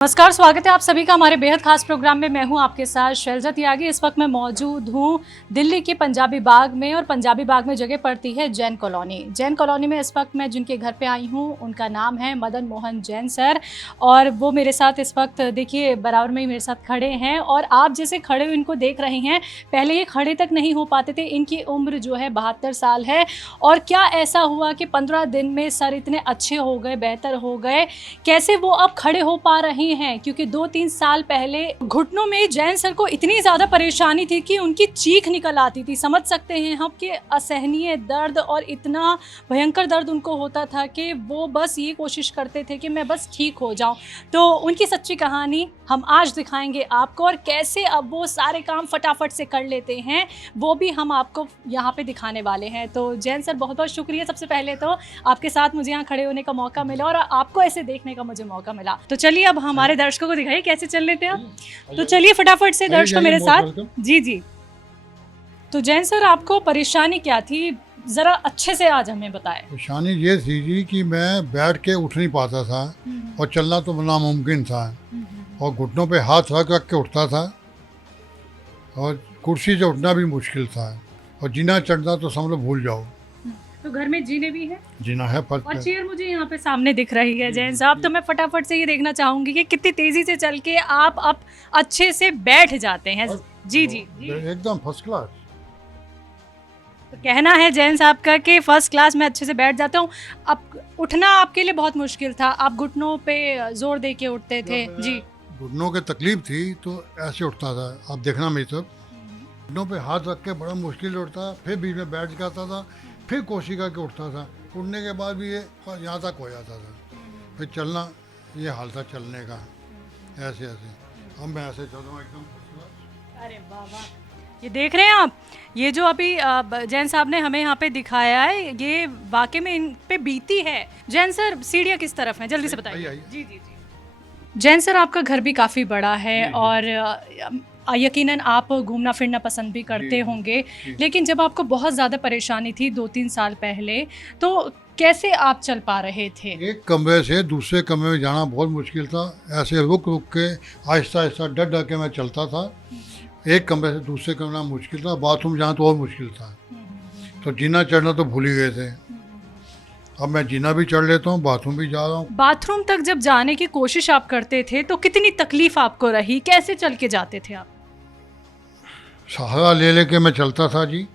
नमस्कार, स्वागत है आप सभी का हमारे बेहद खास प्रोग्राम में। मैं हूं आपके साथ शैलजा त्यागी। इस वक्त मैं मौजूद हूं दिल्ली के पंजाबी बाग में, और पंजाबी बाग में जगह पड़ती है जैन कॉलोनी। जैन कॉलोनी में इस वक्त मैं जिनके घर पे आई हूं उनका नाम है मदन मोहन जैन सर, और वो मेरे साथ इस वक्त देखिए बराबर में ही मेरे साथ खड़े हैं। और आप जैसे खड़े हुए इनको देख रहे हैं, पहले ये खड़े तक नहीं हो पाते थे। इनकी उम्र जो है 72 साल है। और क्या ऐसा हुआ कि 15 दिन में सर इतने अच्छे हो गए, बेहतर हो गए? कैसे वो अब खड़े हो पा रहे हैं? क्योंकि 2-3 साल पहले घुटनों में जैन सर को इतनी ज़्यादा परेशानी थी कि उनकी चीख निकल आती थी। समझ सकते हैं हम कि असहनीय दर्द, और इतना भयंकर दर्द उनको होता था कि वो बस ये कोशिश करते थे कि मैं बस ठीक हो जाऊं। तो उनकी सच्ची कहानी हम आज दिखाएंगे आपको, और कैसे अब वो सारे काम फटाफट से कर लेते हैं वो भी हम आपको यहाँ पे दिखाने वाले हैं। तो जैन सर बहुत बहुत शुक्रिया सबसे पहले तो, आपके साथ मुझे यहाँ खड़े होने का मौका मिला और आपको ऐसे देखने का मुझे मौका मिला। तो चलिए अब हमारे दर्शकों को दिखाइए कैसे चल लेते हैं आप। तो चलिए फटाफट से दर्शकों मेरे साथ। जी जी। तो जैन सर आपको परेशानी क्या थी, जरा अच्छे से आज हमें बताएं। परेशानी ये थी जी कि मैं बैठ के उठ नहीं पाता था और चलना तो नामुमकिन था, और घुटनों पे हाथ रख रख के उठता था, और कुर्सी से उठना भी मुश्किल था, और जीना चढ़ना तो समझ लो भूल जाओ। तो घर में जीने भी हैं? जीना है फर्क और है। चेयर मुझे यहाँ पे सामने दिख रही है जैन साहब। तो मैं फटाफट से ये देखना चाहूंगी कि कितनी तेजी से चल के आप अब अच्छे से बैठ जाते हैं। जी जी जी। एकदम फर्स्ट क्लास। तो कहना है जैन साहब का कि फर्स्ट क्लास में अच्छे से बैठ जाता हूँ। अब उठना आपके लिए बहुत मुश्किल था, आप घुटनों पे जोर दे के उठते थे। जी। घुटनों की तकलीफ थी तो ऐसे उठता था, आप देखना मेरी तरफ। घुटनों पे हाथ रख के बड़ा मुश्किल से उठता, फिर बीच में बैठ जाता था, फिर कोशिश करके उठता था। उठने के बाद भी ये यहाँ तक हो जाता था, फिर चलना ये हाल था चलने का, ऐसे ऐसे। अब मैं ऐसे चल रहा हूँ एकदम। अरे वाह वाह, ये देख रहे हैं आप, ये जो अभी जैन साहब ने हमें यहाँ पे दिखाया है, ये वाकई में इन पे बीती है। जैन सर सीढ़ियाँ किस तरफ हैं, जल्दी से बताइए। जी जी जी। जैन सर आपका घर भी काफ़ी बड़ा है, और यकीनन आप घूमना फिरना पसंद भी करते होंगे, लेकिन जब आपको बहुत ज़्यादा परेशानी थी 2-3 साल पहले, तो कैसे आप चल पा रहे थे? एक कमरे से दूसरे कमरे में जाना बहुत मुश्किल था, ऐसे रुक रुक के आहिस्ता आहिस्ता डर डर के मैं चलता था। एक कमरे से दूसरे कमरे में मुश्किल था, बाथरूम जाना तो और मुश्किल था, तो जीना चढ़ना तो भूल ही गए थे। अब मैं जीना भी चढ़ लेता हूँ, बाथरूम भी जा रहा हूँ। बाथरूम तक जब जाने की कोशिश आप करते थे तो कितनी तकलीफ आपको रही, कैसे चल के जाते थे आप? सहारा ले लेके मैं चलता था जी,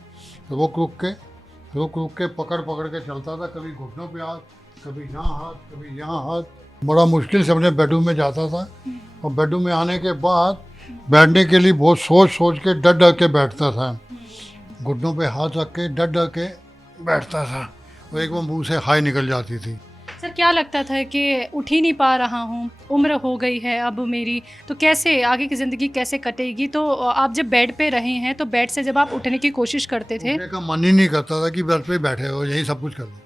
रुक रुक के पकड़ पकड़ के चलता था। कभी घुटनों पे हाथ, कभी यहाँ हाथ, कभी यहाँ हाथ। बड़ा मुश्किल से अपने बेडरूम में जाता था, और बेडरूम में आने के बाद बैठने के लिए बहुत सोच सोच के डर डर के बैठता था। घुटनों पे हाथ रख के डर डर के बैठता था, और एक बार मुँह से हाय निकल जाती थी। सर क्या लगता था कि उठ ही नहीं पा रहा हूँ, उम्र हो गई है अब मेरी, तो कैसे आगे की ज़िंदगी कैसे कटेगी? तो आप जब बेड पे रहे हैं, तो बेड से जब आप उठने की कोशिश करते थे? उठने का मन ही नहीं करता था कि बेड पे बैठे हो, यही सब कुछ कर लो।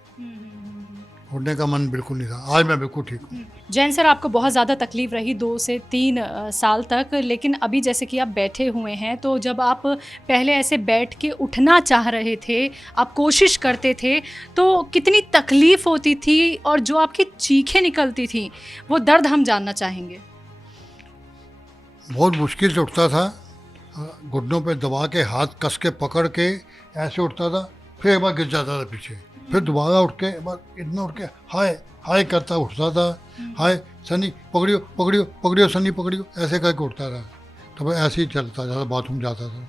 उठने का मन बिल्कुल नहीं था। आज मैं बिल्कुल ठीक हूँ। जैन सर आपको बहुत ज़्यादा तकलीफ रही 2 से 3 साल तक, लेकिन अभी जैसे कि आप बैठे हुए हैं, तो जब आप पहले ऐसे बैठ के उठना चाह रहे थे, आप कोशिश करते थे, तो कितनी तकलीफ होती थी, और जो आपकी चीखें निकलती थी वो दर्द हम जानना चाहेंगे। बहुत मुश्किल से उठता था, घुटनों पे दबा के हाथ कस के पकड़ के ऐसे उठता था, फिर एक बार गिर जाता था पीछे, फिर दोबारा उठ के एक बार इतना उठ के हाय हाय करता उठता था। हाय सनी पकड़ियो पकड़ियो पकड़ियो सनी पकड़ियो, ऐसे करके उठता था। तो ऐसे ही चलता जाता, बाथरूम जाता था।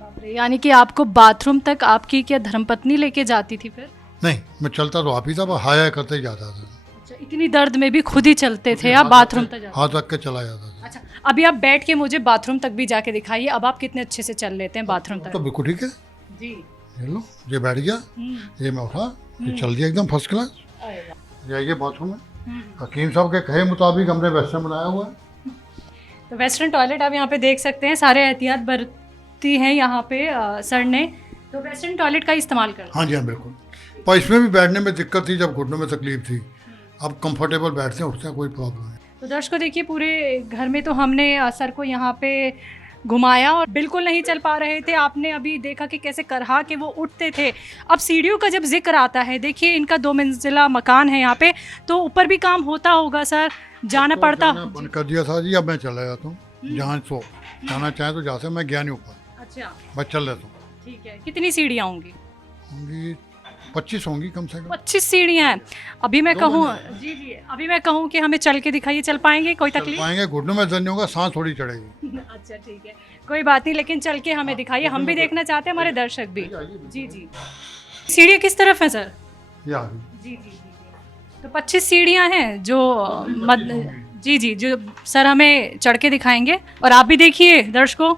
बाप रे, यानी कि आपको बाथरूम तक आपकी क्या धर्मपत्नी लेके जाती थी फिर? नहीं, मैं चलता तो आप ही था, पर हाय हाय करते ही जाता था। अच्छा, इतनी दर्द में भी खुद ही चलते थे आप, बाथरूम तक जाते? हाथ रख के चला जाता था। अच्छा, अभी आप बैठ के मुझे बाथरूम तक भी जाके दिखाइए, अब आप कितने अच्छे से चल लेते हैं बाथरूम तो तक। बिल्कुल ठीक है। जी। ये लो, ये बैठ गया, ये मैं उठा, ये चल दिया एकदम फर्स्ट क्लास। ये बाथरूम है, हकीम साहब के कहे मुताबिक हमने वेस्टर्न बनाया हुआ है। तो वेस्टर्न टॉयलेट आप यहाँ पे देख सकते हैं, सारे एहतियात बरती हैं यहाँ पे सर ने, तो वेस्टर्न टॉयलेट का इस्तेमाल कर। हाँ जी हाँ बिल्कुल। पर इसमें भी बैठने में दिक्कत थी जब घुटनों में तकलीफ थी, अब कंफर्टेबल बैठते हैं उठते हैं, कोई प्रॉब्लम नहीं। तो दर्शकों देखिए, पूरे घर में तो हमने सर को यहाँ पे घुमाया और बिल्कुल नहीं चल पा रहे थे। आपने अभी देखा कि कैसे करहा के वो उठते थे। अब सीढ़ियों का जब जिक्र आता है, देखिए इनका 2 मंजिला मकान है यहाँ पे, तो ऊपर भी काम होता होगा सर, जाना तो पड़ता। जाना बंद कर दिया था जी, अब मैं चला जाता हूँ जहाँ सो जाना चाहे तो जा से, मैं गया नहीं ऊपर, अच्छा, बस चल लेता हूँ। ठीक है। कितनी सीढ़ियाँ होंगी? होंगी 25 होंगी कम से कम। 25 सीढ़ियाँ हैं। अभी मैं दो कहूँ, मंजिल। जी जी, अभी मैं कहूँ कि हमें चल के दिखाइए, चल पाएंगे? कोई चल तकलीफ? पाएंगे, घुटनों में दर्द नहीं होगा, सांस थोड़ी चढ़ेगी। अच्छा ठीक है, कोई बात नहीं, लेकिन चल के हमें दिखाइए, हम भी देखना चाहते हैं, हमारे दर्शक भी। आइए, जी जी। सीढ़ियाँ किस तरफ है सर? ये आ गई। जी जी जी जी। तो 25 सीढ़ियाँ हैं जो जी जी, जो सर हमें चढ़ के दिखाएंगे, और आप भी देखिए दर्शकों।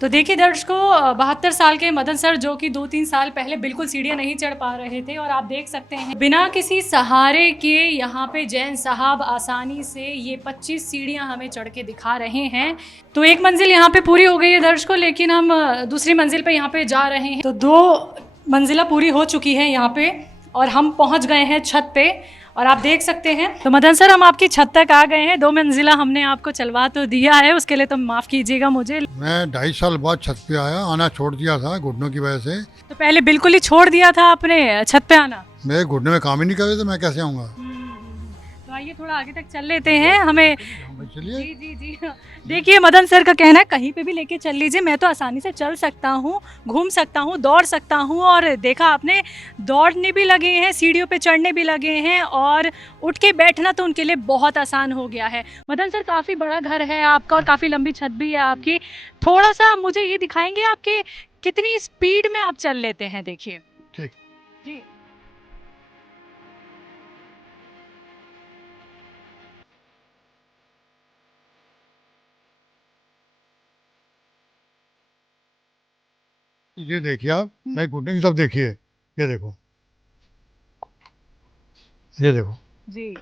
तो देखिए दर्शकों, 72 साल के मदन सर जो कि 2-3 साल पहले बिल्कुल सीढ़ियाँ नहीं चढ़ पा रहे थे, और आप देख सकते हैं बिना किसी सहारे के यहाँ पे जैन साहब आसानी से ये 25 सीढ़ियाँ हमें चढ़ के दिखा रहे हैं। तो एक मंजिल यहाँ पे पूरी हो गई है दर्शकों, लेकिन हम दूसरी मंजिल पे यहाँ पे जा रहे हैं। तो 2 मंजिला पूरी हो चुकी है यहाँ पे, और हम पहुँच गए हैं छत पे, और आप देख सकते हैं। तो मदन सर, हम आपकी छत तक आ गए हैं। 2 मंजिला हमने आपको चलवा तो दिया है, उसके लिए तो माफ़ कीजिएगा मुझे। मैं 2.5 साल बाद छत पे आया, आना छोड़ दिया था घुटनों की वजह से। तो पहले बिल्कुल ही छोड़ दिया था आपने छत पे आना? मेरे घुटने में काम ही नहीं कर रहे थे, मैं कैसे आऊँगा। तो आइए थोड़ा आगे तक चल लेते हैं, हमें। चलिए। जी जी जी। देखिए मदन सर का कहना है कहीं पे भी लेके चल लीजिए, मैं तो आसानी से चल सकता हूँ, घूम सकता हूँ, दौड़ सकता हूँ। और देखा आपने, दौड़ने भी लगे हैं, सीढ़ियों पे चढ़ने भी लगे हैं, और उठ के बैठना तो उनके लिए बहुत आसान हो गया है। मदन सर, काफ़ी बड़ा घर है आपका और काफ़ी लंबी छत भी है आपकी। थोड़ा सा मुझे ये दिखाएंगे आपके कितनी स्पीड में आप चल लेते हैं? देखिए ठीक। जी। ये देखिए आप, मैं घुटने की तरफ देखिए, ये देखो, ये देखो, जी।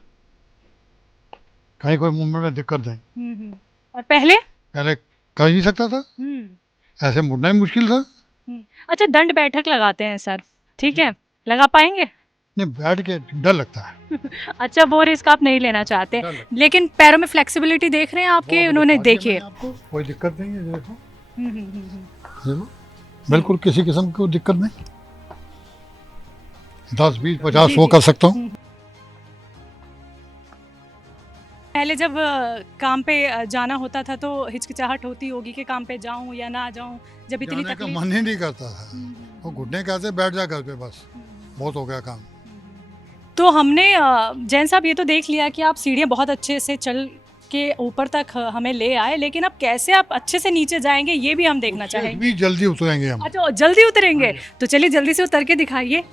कहीं कोई मूवमेंट में दिक्कत नहीं। और पहले? पहले कर ही नहीं सकता था, ऐसे मुड़ना ही मुश्किल था। अच्छा, दंड बैठक लगाते हैं सर, ठीक है, लगा पाएंगे? नहीं, बैठ के डर लगता है। अच्छा, वो रिस्क आप नहीं लेना चाहते, डर लगता लेकिन पैरों में फ्लेक्सिबिलिटी देख रहे हैं आपके, है। उन्होंने दिखा दिया देखिए। मैंने आपको, कोई दिक्कत नहीं है, ये देखो, हम्म। बिल्कुल किसी किस्म की कोई दिक्कत नहीं। 10, 20, 50, जी, 100 जी। कर सकता हूँ। पहले जब काम पे जाना होता था तो हिचकिचाहट होती होगी कि काम पे जाऊं या ना जाऊं, जब इतनी जाने का तकलीफ। मन ही नहीं करता है, वो घुटने कैसे बैठ जा घर पे, बस बहुत हो गया काम। तो हमने जैन साहब ये तो देख लिया कि आप सीढ़ियाँ बहुत अच्छे से चल के ऊपर तक हमें ले आए, लेकिन अब कैसे आप अच्छे से नीचे जाएंगे ये भी हम देखना चाहेंगे। भी जल्दी उतरेंगे हम। अच्छा, जल्दी उतरेंगे? तो चलिए जल्दी से उतर के दिखाइए।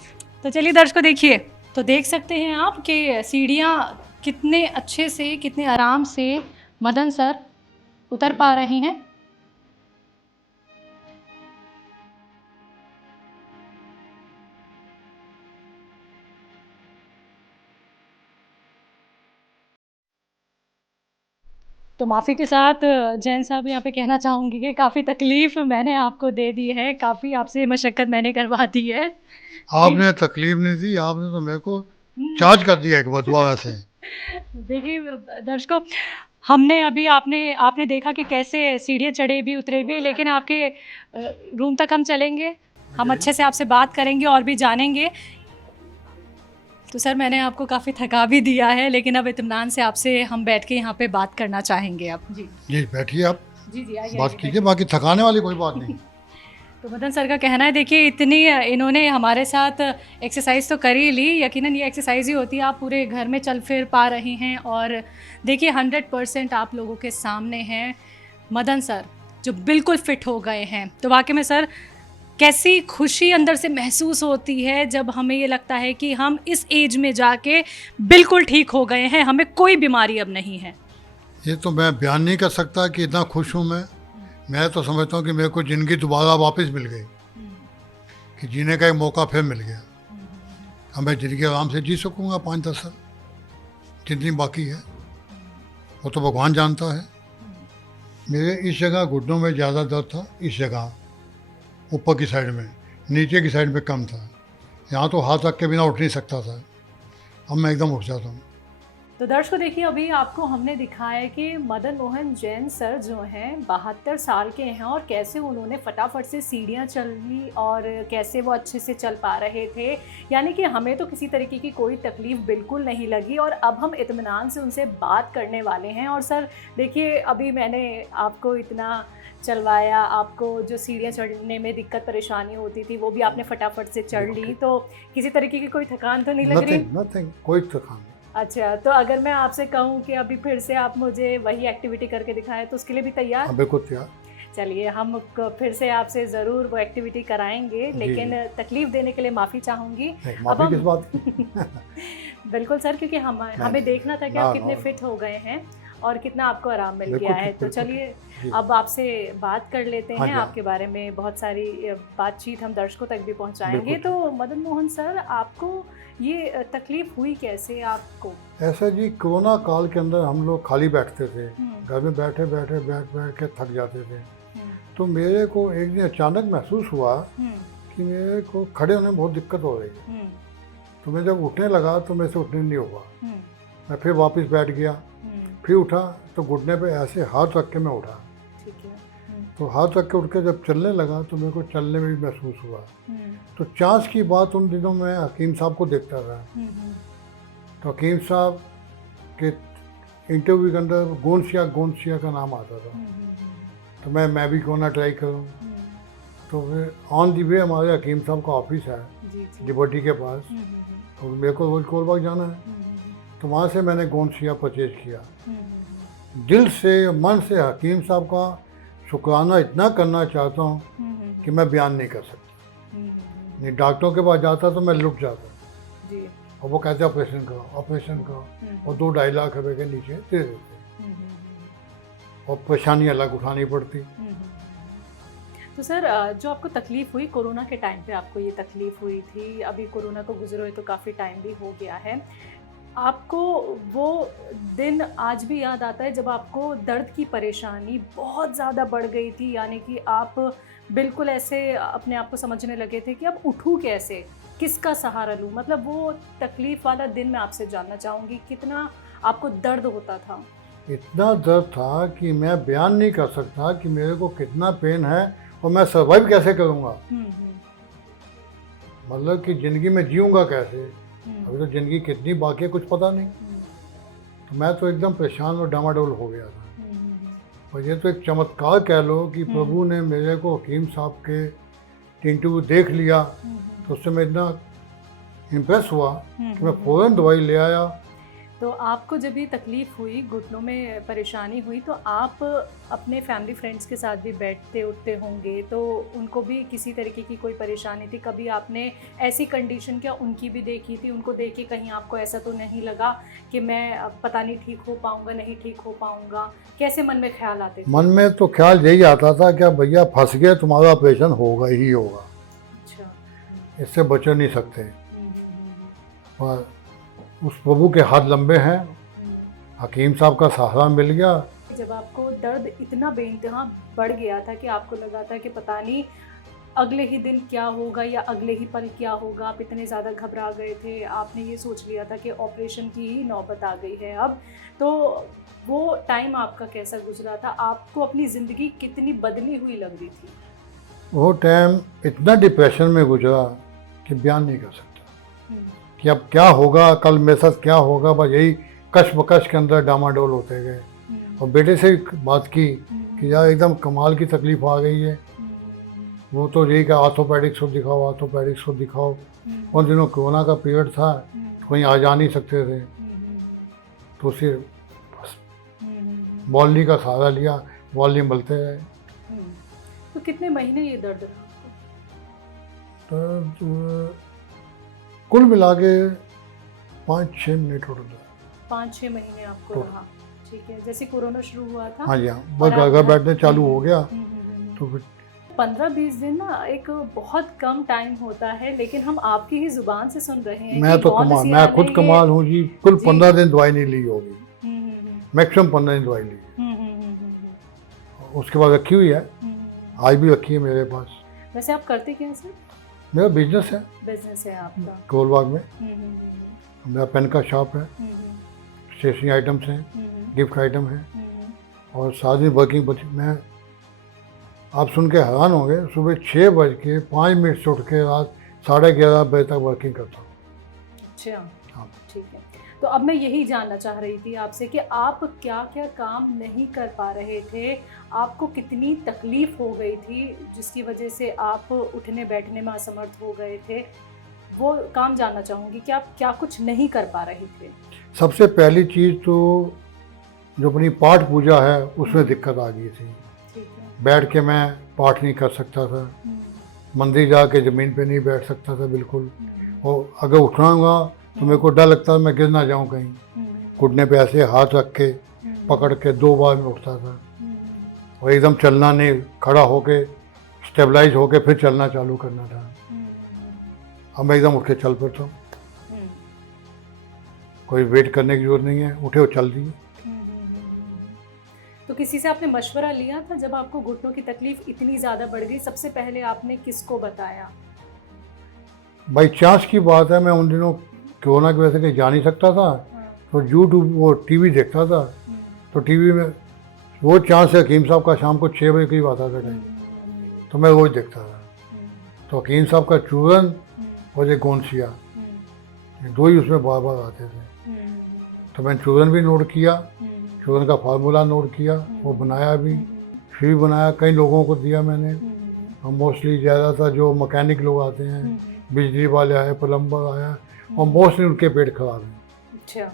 तो चलिए दर्शकों देखिए, तो देख सकते हैं आप कि सीढ़ियाँ कितने अच्छे से, कितने आराम से मदन सर उतर पा रहे हैं। तो माफ़ी के साथ जैन साहब यहाँ पे कहना चाहूँगी कि काफ़ी तकलीफ़ मैंने आपको दे दी है, काफ़ी आपसे मशक्क़त मैंने करवा दी है। आपने तकलीफ नहीं दी, आपने तो मेरे को चार्ज कर दिया एक बदुआ से। देखिए दर्शकों, हमने अभी आपने आपने देखा कि कैसे सीढ़ियाँ चढ़े भी उतरे भी, लेकिन आपके रूम तक हम चलेंगे, हम अच्छे से आपसे बात करेंगे और भी जानेंगे। तो सर, मैंने आपको काफ़ी थका भी दिया है, लेकिन अब इत्मीनान से आपसे हम बैठ के यहाँ पे बात करना चाहेंगे अब। जी जी बैठिए आप, जी जी, आइए बात कीजिए, बाकी थकाने वाली कोई बात नहीं। तो मदन सर का कहना है, देखिए इतनी इन्होंने हमारे साथ एक्सरसाइज तो कर ही ली, यकीनन ये एक्सरसाइज ही होती है, आप पूरे घर में चल फिर पा रहे हैं। और देखिए 100% आप लोगों के सामने हैं मदन सर जो बिल्कुल फिट हो गए हैं। तो वाकई में सर, कैसी खुशी अंदर से महसूस होती है जब हमें ये लगता है कि हम इस एज में जाके बिल्कुल ठीक हो गए हैं, हमें कोई बीमारी अब नहीं है। ये तो मैं बयान नहीं कर सकता कि इतना खुश हूँ मैं तो समझता हूँ कि मेरे को ज़िंदगी दोबारा वापस मिल गई, कि जीने का एक मौका फिर मिल गया। अब मैं ज़िंदगी आराम से जी सकूँगा 5-10 साल, जितनी बाकी है वो तो भगवान जानता है। मेरे इस जगह घुटनों में ज़्यादा दर्द था, इस जगह ऊपर की साइड में, नीचे की साइड में कम था। यहाँ तो हाथ रख के बिना उठ नहीं सकता था, अब मैं एकदम उठ जाता हूँ। तो दर्शकों देखिए, अभी आपको हमने दिखाया कि मदन मोहन जैन सर जो हैं 72 साल के हैं और कैसे उन्होंने फटाफट से सीढ़ियाँ चली और कैसे वो अच्छे से चल पा रहे थे। यानी कि हमें तो किसी तरीके की कोई तकलीफ़ बिल्कुल नहीं लगी और अब हम इत्मीनान से उनसे बात करने वाले हैं। और सर देखिए, अभी मैंने आपको इतना चलवाया, आपको जो सीढ़ियाँ चढ़ने में दिक्कत परेशानी होती थी वो भी आपने फटाफट से चढ़ ली, तो किसी तरीके की कोई थकान तो नहीं लग रही? नथिंग, कोई थकान नहीं। अच्छा, तो अगर मैं आपसे कहूँ कि अभी फिर से आप मुझे वही एक्टिविटी करके दिखाएं तो उसके लिए भी तैयार? हाँ, बिल्कुल तैयार। चलिए, हम फिर से आपसे ज़रूर वो एक्टिविटी कराएंगे, लेकिन तकलीफ़ देने के लिए माफ़ी चाहूँगी। माफ़ी किस बात की? बिल्कुल सर, क्योंकि हमें देखना था कि आप कितने फिट हो गए हैं और कितना आपको आराम मिल गया है। तो चलिए अब आपसे बात कर लेते हैं, आपके बारे में बहुत सारी बातचीत हम दर्शकों तक भी पहुंचाएंगे। तो मदन मोहन सर, आपको ये तकलीफ हुई कैसे आपको? ऐसा जी, कोरोना काल के अंदर हम लोग खाली बैठते थे, घर में बैठ के थक जाते थे। तो मेरे को एक दिन अचानक महसूस हुआ कि मेरे को खड़े होने में बहुत दिक्कत हो रही है। तो मैं जब उठने लगा तो मेरे से उठने नहीं हुआ। मैं फिर वापस बैठ गया, फिर उठा तो घुटने पे ऐसे हाथ रख के मैं उठा। ठीक है। तो हाथ रख के उठ के जब चलने लगा तो मेरे को चलने में भी महसूस हुआ। तो चांस की बात, उन दिनों मैं हकीम साहब को देखता था। तो हकीम साहब के इंटरव्यू के अंदर गोंदसिया का नाम आता था। तो मैं भी क्यों ना ट्राई करूं। तो फिर ऑन दी वे हमारे हकीम साहब का ऑफिस है लिबर्टी के पास, तो मेरे को रोज कोलबाग जाना है। तो वहाँ से मैंने गोंदसिया परचेज किया। दिल से, मन से हकीम साहब का शुक्राना इतना करना चाहता हूँ कि मैं बयान नहीं कर सकता। नहीं, डॉक्टरों के पास जाता तो मैं लुट जाता जी। और वो कहते ऑपरेशन करो और 2-2.5 लाख रुपए के नीचे दे देते और परेशानी अलग उठानी पड़ती। तो सर, जो आपको तकलीफ़ हुई कोरोना के टाइम पे, आपको ये तकलीफ़ हुई थी, अभी कोरोना को गुजरे हुए तो काफ़ी टाइम भी हो गया है, आपको वो दिन आज भी याद आता है जब आपको दर्द की परेशानी बहुत ज़्यादा बढ़ गई थी? यानी कि आप बिल्कुल ऐसे अपने आप को समझने लगे थे कि अब उठूँ कैसे, किसका सहारा लूँ? मतलब वो तकलीफ़ वाला दिन मैं आपसे जानना चाहूँगी, कितना आपको दर्द होता था? इतना दर्द था कि मैं बयान नहीं कर सकता कि मेरे को कितना पेन है और मैं सर्वाइव कैसे करूँगा। मतलब कि ज़िंदगी में जीऊँगा कैसे, अभी तो ज़िंदगी कितनी बाकी है कुछ पता नहीं। तो मैं तो एकदम परेशान और डामाडोल हो गया था। और ये तो एक चमत्कार कह लो कि प्रभु ने मेरे को हकीम साहब के इंटरव्यू देख लिया, तो उससे मैं इतना इम्प्रेस हुआ कि मैं फ़ौरन दवाई ले आया। तो आपको जब ये तकलीफ़ हुई, घुटनों में परेशानी हुई, तो आप अपने फैमिली फ्रेंड्स के साथ भी बैठते उठते होंगे, तो उनको भी किसी तरीके की कोई परेशानी थी? कभी आपने ऐसी कंडीशन क्या उनकी भी देखी थी? उनको देख के कहीं आपको ऐसा तो नहीं लगा कि मैं पता नहीं ठीक हो पाऊँगा, नहीं ठीक हो पाऊँगा? कैसे मन में ख्याल आते थे? मन में तो ख्याल यही आता था कि भैया फंस गए, तुम्हारा ऑपरेशन होगा ही होगा। अच्छा। इससे बच नहीं सकते। और उस प्रभु के हाथ लंबे हैं, हकीम साहब का सहारा मिल गया। जब आपको दर्द इतना बेइंतहा बढ़ गया था कि आपको लगा था कि पता नहीं अगले ही दिन क्या होगा या अगले ही पल क्या होगा, आप इतने ज़्यादा घबरा गए थे, आपने ये सोच लिया था कि ऑपरेशन की ही नौबत आ गई है अब, तो वो टाइम आपका कैसा गुजरा था? आपको अपनी ज़िंदगी कितनी बदली हुई लग रही थी? वो टाइम इतना डिप्रेशन में गुजरा कि बयान नहीं कर सकता कि अब क्या होगा, कल मेरे साथ क्या होगा। बस यही कश्मकश के अंदर डामाडोल होते गए। और बेटे से बात की कि यार एकदम कमाल की तकलीफ आ गई है। वो तो यही कहा ऑर्थोपेडिक्स को दिखाओ। उन दिनों कोरोना का पीरियड था, तो कहीं आ जा नहीं सकते थे, तो सिर्फ बॉली का सहारा लिया, बॉली मलते रहे। तो कितने महीने ये दर्द रहा? तो कुल मिला के 5-6 महीने टोटल। 5-6 महीने आपको रहा, ठीक है। जैसे कोरोना शुरू हुआ था, हाँ जी, हाँ, बस घर बैठने चालू हो गया। तो फिर 15-20 दिन ना एक बहुत कम टाइम होता है, लेकिन हम आपकी ही जुबान से सुन रहे हैं। मैं खुद कमाल हूँ जी, कुल 15 दिन दवाई नहीं ली होगी, मैक्सिमम 15 दिन दवाई ली। उसके बाद रखी हुई है, आज भी रखी है मेरे पास। वैसे आप करते क्या सर? मेरा बिजनेस है। बिजनेस है आपका? कोलबाग में मेरा पेन का शॉप है, स्टेशनरी आइटम्स हैं, गिफ्ट आइटम हैं, और साथ में वर्किंग बच्चे। मैं आप सुन के हैरान होंगे, सुबह 6:05 से उठ के रात 11:30 बजे तक वर्किंग करता हूँ। अच्छा, हाँ। ठीक है। तो अब मैं यही जानना चाह रही थी आपसे कि आप क्या क्या काम नहीं कर पा रहे थे, आपको कितनी तकलीफ हो गई थी जिसकी वजह से आप उठने बैठने में असमर्थ हो गए थे, वो काम जानना चाहूँगी कि आप क्या कुछ नहीं कर पा रहे थे। सबसे पहली चीज़ तो जो अपनी पाठ पूजा है उसमें दिक्कत आ गई थी। ठीक है। बैठ के मैं पाठ नहीं कर सकता था, मंदिर जाके ज़मीन पे नहीं बैठ सकता था बिल्कुल, और अगर उठना हुआ तो मेरे को डर लगता था मैं गिर ना जाऊँ कहीं। घुटने पे ऐसे हाथ रख के पकड़ के 2 बार में उठता था, और एकदम चलना नहीं, खड़ा होके स्टेबलाइज होके फिर चलना चालू करना था। अब मैं एकदम उठ के चल पड़ता हूँ, कोई वेट करने की जरूरत नहीं है, उठे और चल दिए। तो किसी से आपने मशवरा लिया था जब आपको घुटनों की तकलीफ इतनी ज़्यादा बढ़ गई? सबसे पहले आपने किसको बताया? बाई चांस की बात है, मैं उन दिनों कोरोना की वजह से कहीं जा नहीं सकता था, तो यूट्यूब वो टीवी देखता था, तो टीवी में वो चांस है हकीम साहब का शाम को 6 बजे करीब आता था टाइम, तो मैं रोज देखता था। तो हकीम साहब का चूरन और एक गोंसिया, दो ही उसमें बार बार आते थे। तो मैंने चूरन भी नोट किया, चूरन का फार्मूला नोट किया, वो बनाया भी, फिर बनाया, कई लोगों को दिया मैंने। और मोस्टली ज़्यादातर जो मैकेनिक लोग आते हैं, बिजली वाले आए, प्लम्बर आया, और मोस्टली उनके पेट खराब है। अच्छा।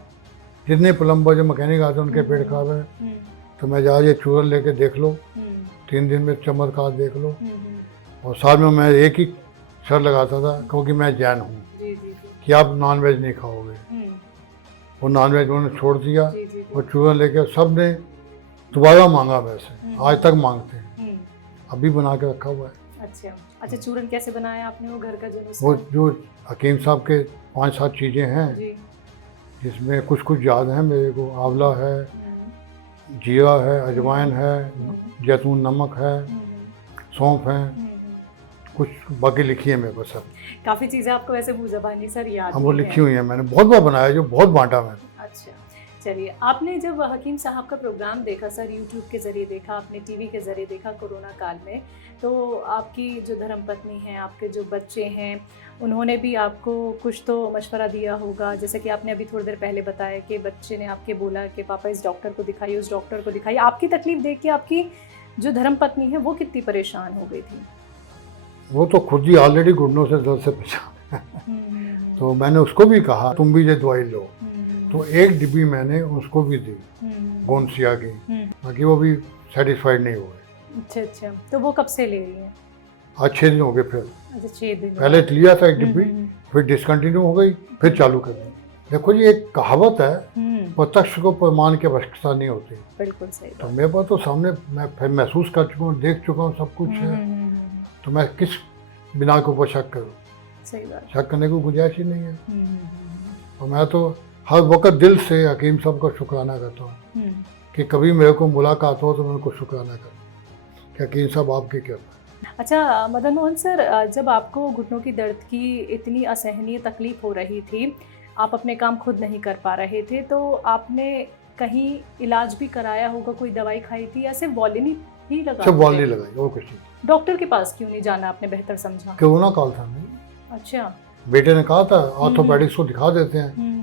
जितने प्लम्बर जो मैकेनिक आते हैं उनके पेट खराब है, तो मैं जा ये चूरन लेके देख लो, 3 दिन में चमत्कार देख लो। और साथ में मैं एक ही शर्त लगाता था, क्योंकि मैं जैन हूँ, कि आप नॉन वेज नहीं खाओगे। वो नॉन वेज उन्होंने छोड़ दिया, और चूरन लेके सब ने दोबारा मांगा, वैसे आज तक मांगते हैं, अभी बना के रखा हुआ है। अच्छा, चूरन कैसे बनाया आपने? वो घर का जो वो जो हकीम साहब के 5-7 चीज़ें हैं, जिसमें कुछ कुछ याद हैं मेरे को। आंवला है, जीरा है, अजवाइन है, जैतून नमक है, सौंफ है, कुछ बाकी लिखी है मेरे को सब। काफ़ी चीज़ें आपको वैसे मुँह ज़बानी सर याद? हाँ, वो लिखी हुई है, मैंने बहुत बार बनाया, जो बहुत बांटा मैंने। अच्छा, चलिए, आपने जब हकीम साहब का प्रोग्राम देखा सर, यूट्यूब के ज़रिए देखा, आपने टीवी के ज़रिए देखा कोरोना काल में, तो आपकी जो धर्मपत्नी हैं, आपके जो बच्चे हैं, उन्होंने भी आपको कुछ तो मशवरा दिया होगा। जैसे कि आपने अभी थोड़ी देर पहले बताया कि बच्चे ने आपके बोला कि पापा इस डॉक्टर को दिखाइए, उस डॉक्टर को दिखाइए। आपकी तकलीफ देख के आपकी जो धर्मपत्नी है वो कितनी परेशान हो गई थी? वो तो खुद ही ऑलरेडी घुटनों से दर्द से परेशान है। तो मैंने उसको भी कहा तुम भी ये दवाई लो, तो 1 डिब्बी मैंने उसको भी दी, गोंसिया की, बाकी वो भी सेटिस्फाइड नहीं हुए। अच्छा, तो वो कब से ले रही हैं? आज 6 दिन हो गए फिर। अच्छा, 6 दिन पहले लिया था 1 डिब्बी, फिर डिसकंटिन्यू हो गई, फिर चालू कर दी। देखो जी, एक कहावत है, प्रत्यक्ष को प्रमाण की आवश्यकता नहीं होती। बिल्कुल सही। तो मेरे पास तो सामने मैं फिर महसूस कर चुका हूँ, देख चुका हूँ, सब कुछ है, तो मैं किस बिना के ऊपर शक करूँ? सही बात, शक करने की गुंजाइश ही नहीं है। और मैं तो हर वक्त दिल से हकीम साहब का शुक्राना करता हूँ कि कभी मेरे को मुलाकात हो तो मैं उनको शुक्राना करूँ कि हकीम साहब आपकी कृपा। अच्छा मदन मोहन सर, जब आपको घुटनों की दर्द की इतनी असहनीय तकलीफ हो रही थी, आप अपने काम खुद नहीं कर पा रहे थे, तो आपने कहीं इलाज भी कराया होगा, कोई दवाई खाई थी, या सिर्फ वॉलिनी ही लगा? सिर्फ वॉलिनी लगाई, और कुछ नहीं। डॉक्टर के पास क्यों नहीं जाना आपने बेहतर समझा? कोरोना काल था नहीं। अच्छा, बेटे ने कहा था ऑर्थोपेडिक्स को दिखा देते हैं।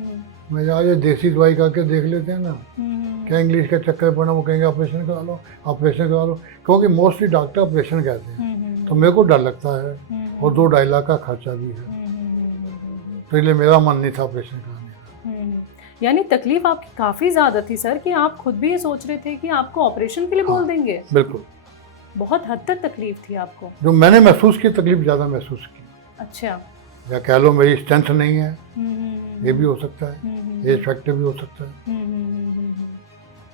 मैं यार ये देसी दवाई करके देख लेते हैं ना, क्या इंग्लिश के चक्कर पड़ना, वो कहेंगे ऑपरेशन करा लो, ऑपरेशन करा लो, क्योंकि मोस्टली डॉक्टर ऑपरेशन कहते हैं। तो मेरे को डर लगता है, और 2-2.5 लाख का खर्चा भी है, तो इसलिए मेरा मन नहीं था ऑपरेशन कराने का। यानी तकलीफ आपकी काफ़ी ज़्यादा थी सर, कि आप खुद भी ये सोच रहे थे कि आपको ऑपरेशन के लिए बोल देंगे? बिल्कुल, बहुत हद तक तकलीफ थी आपको। जो मैंने महसूस की, तकलीफ ज़्यादा महसूस की। अच्छा, या कह लो मेरी स्ट्रेंथ नहीं है, ये भी हो सकता है, एज फैक्टर भी हो सकता है।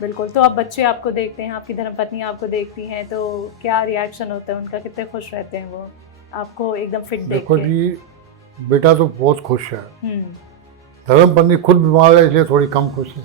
बिल्कुल। तो अब बच्चे आपको देखते हैं, आपकी धर्मपत्नी आपको देखती हैं, तो क्या रिएक्शन होता है उनका? कितने खुश रहते हैं वो आपको एकदम फिट देख के? देखो जी, बेटा तो बहुत खुश है, धर्मपत्नी खुद बीमार है इसलिए थोड़ी कम खुश है।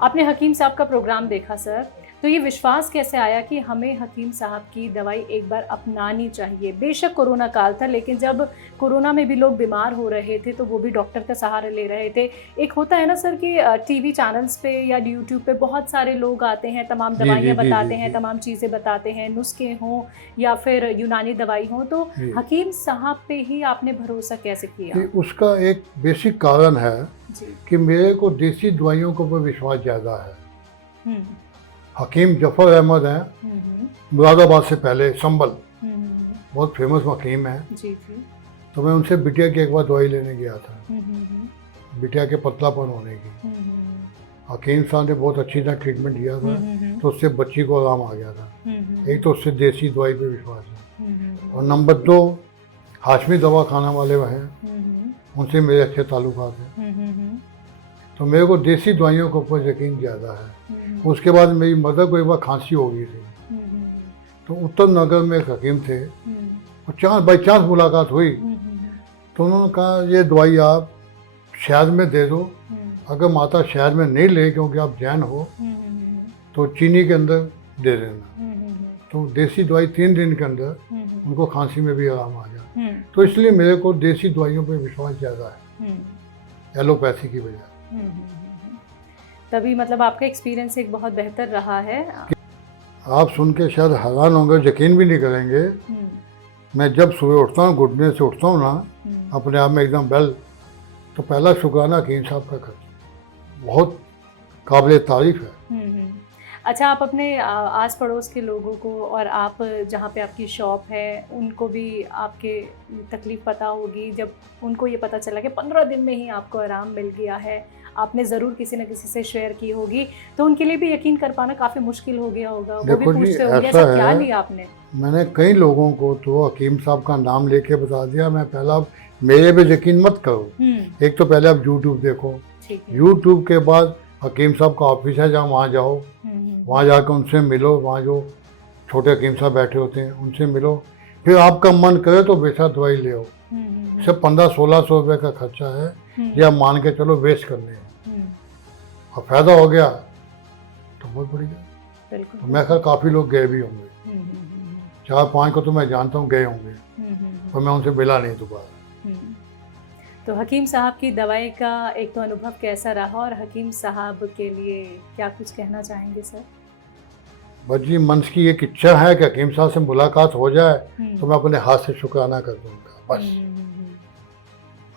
आपने हकीम साहब का प्रोग्राम देखा सर, तो ये विश्वास कैसे आया कि हमें हकीम साहब की दवाई एक बार अपनानी चाहिए? बेशक कोरोना काल था, लेकिन जब कोरोना में भी लोग बीमार हो रहे थे तो वो भी डॉक्टर का सहारा ले रहे थे। एक होता है ना सर कि टीवी चैनल्स पे या यूट्यूब पे बहुत सारे लोग आते हैं, तमाम जी, दवाइयाँ जी, जी, बताते जी, हैं, जी। तमाम चीज़ें बताते हैं, नुस्खे हों या फिर यूनानी दवाई हो, तो जी। हकीम साहब पे ही आपने भरोसा कैसे किया? कि उसका एक बेसिक कारण है जी। कि मेरे को देसी दवाइयों के ऊपर विश्वास ज़्यादा है। हुँ, हकीम जफ़र अहमद हैं, हुँ, मुरादाबाद से पहले संभल, हुँ, बहुत फेमस हकीम हैं। जी, जी। तो मैं उनसे बिटिया की एक बार दवाई लेने गया था, हुँ, हुँ, हुँ, बिटिया के पतलापन होने की। हुँ, हुँ, हकीम साहब ने बहुत अच्छी तरह ट्रीटमेंट दिया हुँ, था, हुँ, तो उससे बच्ची को आराम आ गया था। हुँ, हुँ, एक तो उससे देसी दवाई पे विश्वास है, हुँ, और नंबर 2 हाशमी दवा खाना वाले हैं, हुँ, उनसे मेरे अच्छे ताल्लुकात हैं। हुँ, हुँ, हुँ, तो मेरे को देसी दवाइयों के ऊपर यकीन ज़्यादा है। हुँ, उसके बाद मेरी मदर को एक बार खांसी हो गई थी, हुँ, हुँ, तो उत्तर नगर में एक हकीम थे, हुँ, और चांस बाई चांस मुलाकात हुई, हुँ, तो उन्होंने कहा ये दवाई आप शहद में दे दो, हुँ, अगर माता शहद में नहीं ले क्योंकि आप जैन हो, हुँ, तो चीनी के अंदर दे देना। हुँ, तो देसी दवाई 3 दिन के अंदर हुँ, उनको खांसी में भी आराम आ गया। हुँ, तो इसलिए मेरे को देसी दवाइयों पे विश्वास ज़्यादा है हुँ, एलोपैथी की बजाय। तभी मतलब आपका एक्सपीरियंस एक बहुत बेहतर रहा है। आप सुन के शायद हैरान होंगे, यकीन भी नहीं करेंगे। हुँ, मैं जब सुबह उठता हूँ, घुटने से उठता हूँ ना, हुँ, अपने आप में एकदम वेल, तो पहला शुक्राना हकीम साहब का करता, बहुत काबिल तारीफ़ है। हुँ। अच्छा, आप अपने आस पड़ोस के लोगों को और आप जहाँ पे आपकी शॉप है उनको भी आपके तकलीफ़ पता होगी, जब उनको ये पता चला कि 15 दिन में ही आपको आराम मिल गया है, आपने ज़रूर किसी न किसी से शेयर की होगी, तो उनके लिए भी यकीन कर पाना काफ़ी मुश्किल हो गया होगा। वो भी देखो जी, पूछते होंगे ऐसा ऐसा क्या है, लिया आपने? मैंने कई लोगों को तो हकीम साहब का नाम लेके बता दिया। मैं पहला, मेरे पे यकीन मत करो। हुँ, एक तो पहले आप यूट्यूब देखो, ठीक है। यूट्यूब के बाद हकीम साहब का ऑफिस है जहाँ, वहाँ जाओ, हुँ, वहाँ जाकर उनसे मिलो, वहाँ जो छोटे हकीम साहब बैठे होते हैं उनसे मिलो। फिर आपका मन करे तो बेशक दवाई ले आओ। हुँ, सिर्फ 1500-1600 रुपये का खर्चा है, ये आप मान के चलो वेस्ट करने हैं, और फायदा हो गया तो बहुत बढ़िया। बिल्कुल। तो मैं काफ़ी लोग गए भी होंगे, हुँ, हुँ, हुँ, 4-5 को तो मैं जानता हूँ गए होंगे, पर मैं उनसे मिला नहीं दोबारा। हुँ। तो हकीम साहब की दवाई का एक तो अनुभव कैसा रहा और हकीम साहब के लिए क्या कुछ कहना चाहेंगे सर? बस जी, मन की एक इच्छा है कि हकीम साहब से मुलाकात हो जाए, हुँ, तो मैं अपने हाथ से शुक्राना कर दूँगा, बस। हुँ,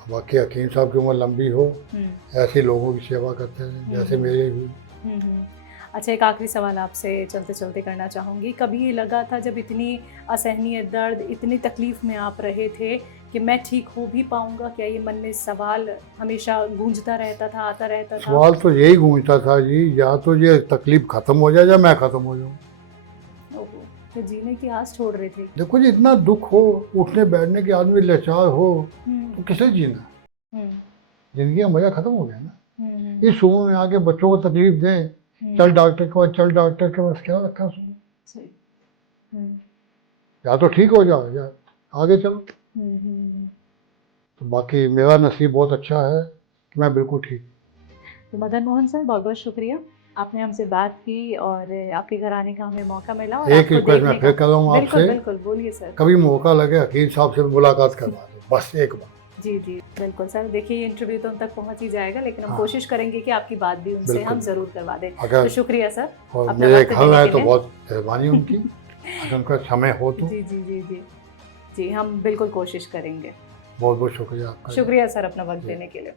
बाकी हकीम साहब की उम्र लंबी हो, हुँ, ऐसे लोगों की सेवा करते हैं जैसे मेरे भी। हुँ। अच्छा, एक आखिरी सवाल आपसे चलते-चलते करना चाहूँगी। कभी ये लगा था जब इतनी असहनीय दर्द, इतनी तकलीफ़ में आप रहे थे कि मैं ठीक हो भी पाऊँगा? क्या ये मन में सवाल हमेशा गूंजता रहता था, आता रहता था? सवाल तो यही गूंजता था जी, या तो ये तकलीफ खत्म हो जाए या मैं खत्म हो जाऊँ। ओहो! तो जीने की आस छोड़ रहे थे। देखो जी, इतना दुख हो, उठने बैठने के आदमी लाचार हो, हुँ, तो किसे जीना? हुँ, जिंदगी का मजा खत्म हो गया ना। हुँ, इस उम्र में आके बच्चों को तकलीफ दें, चल डॉक्टर के पास, चल डॉक्टर के पास, क्या रखा उसमें? सही। हुँ, या तो ठीक हो जाओ या आगे चलो। हुँ। तो बाकी मेरा नसीब बहुत अच्छा है कि मैं बिल्कुल ठीक। तो मदन मोहन सर, बहुत-बहुत शुक्रिया। आपने हमसे बात की और आपके घर आने का हमें मौका मिला और एक आपको रिक्वेस्ट मैं देखने फिर का। कर रहा हूँ बिल्कुल, आपसे, बिल्कुल, बोलिए सर। कभी मौका लगे हकीम साहब से मुलाकात करवा दो, बस एक बार। जी, जी, बिल्कुल सर। देखिए, ये इंटरव्यू तो उन तक पहुँच ही जाएगा, लेकिन हम हाँ। कोशिश करेंगे कि आपकी बात भी उनसे बिल्कुल। हम ज़रूर करवा दें। अगर तो शुक्रिया सर, और अपना मेरे वक्त घर देने आए के तो लिए। बहुत मेहरबानी उनकी, अगर उनका समय हो तो। जी, जी, जी, जी। जी, हम बिल्कुल कोशिश करेंगे। बहुत बहुत शुक्रिया आपका। शुक्रिया सर अपना वक्त जी। देने के लिए।